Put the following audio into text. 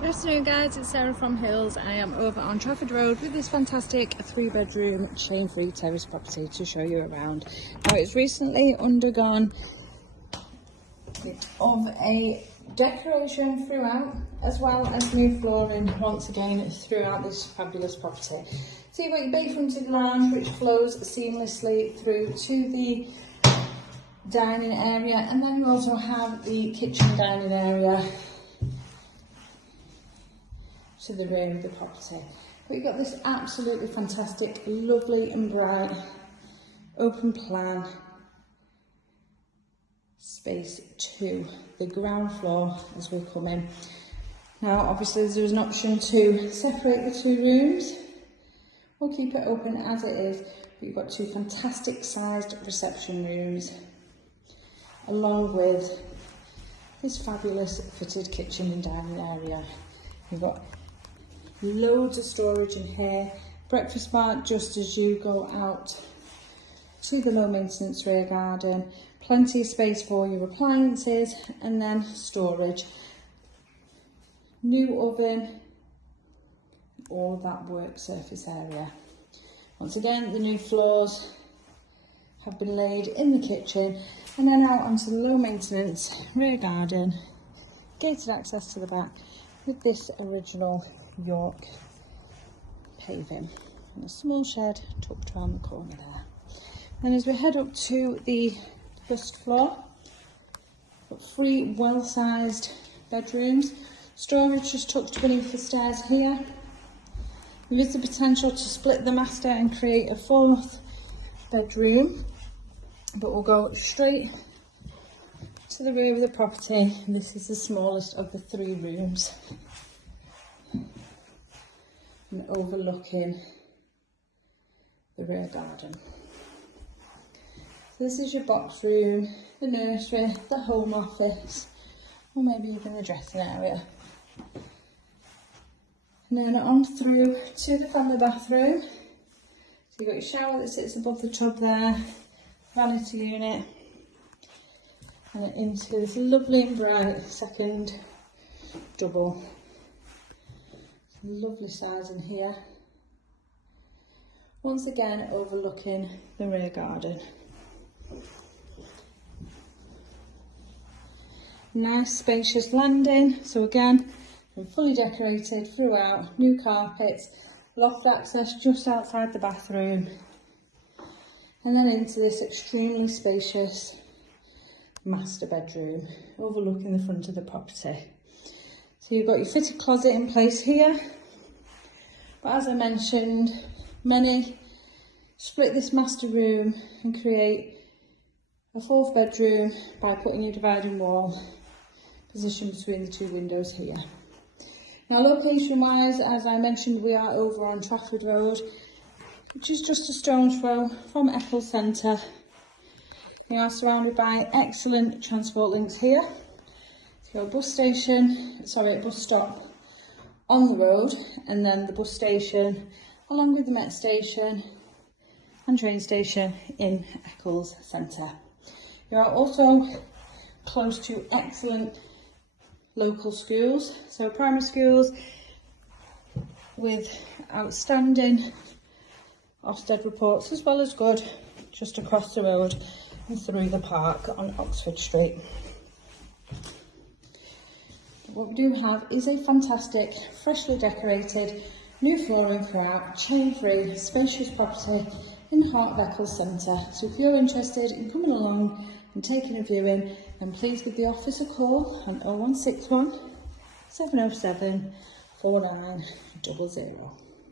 Good afternoon guys, it's Sarah from Hills. I am over on Trafford Road with this fantastic 3-bedroom chain-free terrace property to show you around. Now it's recently undergone of a decoration throughout, as well as new flooring once again throughout this fabulous property. So you've got your bay fronted lounge which flows seamlessly through to the dining area, and then you also have the kitchen dining area to the rear of the property. But you've got this absolutely fantastic, lovely and bright open plan space to the ground floor as we come in. Now obviously there's an option to separate the two rooms or keep it open as it is, but you've got two fantastic sized reception rooms along with this fabulous fitted kitchen and dining area. You've got loads of storage in here, breakfast bar just as you go out to the low maintenance rear garden, plenty of space for your appliances, and then storage, new oven, all that work surface area. Once again, the new floors have been laid in the kitchen, and then out onto the low maintenance rear garden, gated access to the back with this original York paving and a small shed tucked around the corner there. And as we head up to the first floor, got 3 well-sized bedrooms, storage just tucked beneath the stairs here. There is the potential to split the master and create a 4th bedroom, but we'll go straight to the rear of the property. This is the smallest of the 3 rooms and overlooking the rear garden. So this is your box room, the nursery, the home office, or maybe even the dressing area. And then on through to the family bathroom. So you've got your shower that sits above the tub there, vanity unit, and into this lovely and bright second double. Lovely size in here. Once again overlooking the rear garden. Nice spacious landing. So again, fully decorated throughout, new carpets, loft access just outside the bathroom, and then into this extremely spacious master bedroom overlooking the front of the property. So you've got your fitted closet in place here, but as I mentioned, many split this master room and create a 4th bedroom by putting your dividing wall positioned between the 2 windows here. Now location wise, as I mentioned, we are over on Trafford Road, which is just a stone's throw from Eccles Centre. We are surrounded by excellent transport links here. So a bus stop on the road, and then the bus station along with the Met station and train station in Eccles Centre. You are also close to excellent local schools, so primary schools with outstanding Ofsted reports, as well as good just across the road and through the park on Oxford Street. What we do have is a fantastic, freshly decorated, new flooring throughout, chain-free, spacious property in the heart of Eccles Centre. So if you're interested in coming along and taking a viewing, then please give the office a call on 0161 707 4900.